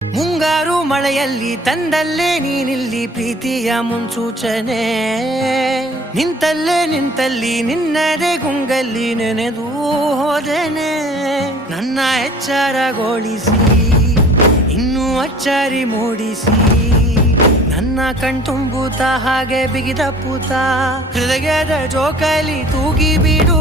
ಮುಂಗಾರು ಮಳೆಯಲ್ಲಿ ತಂದಲ್ಲೇ ನೀನಿಲ್ಲಿ ಪ್ರೀತಿಯ ಮುನ್ಸೂಚನೆ, ನಿಂತಲ್ಲಿ ನಿನ್ನದೇ ಗುಂಗಲ್ಲಿ ನೆನೆದು ಹೋದನೆ. ನನ್ನ ಎಚ್ಚರಗೊಳಿಸಿ ಇನ್ನೂ ಅಚ್ಚರಿ ಮೂಡಿಸಿ, ನನ್ನ ಕಣ್ತುಂಬುತ್ತ ಹಾಗೆ ಬಿಗಿದ ಪೂತ ಹೃದಯದ ಜೋಕಾಲಿ ತೂಗಿ ಬಿಡು.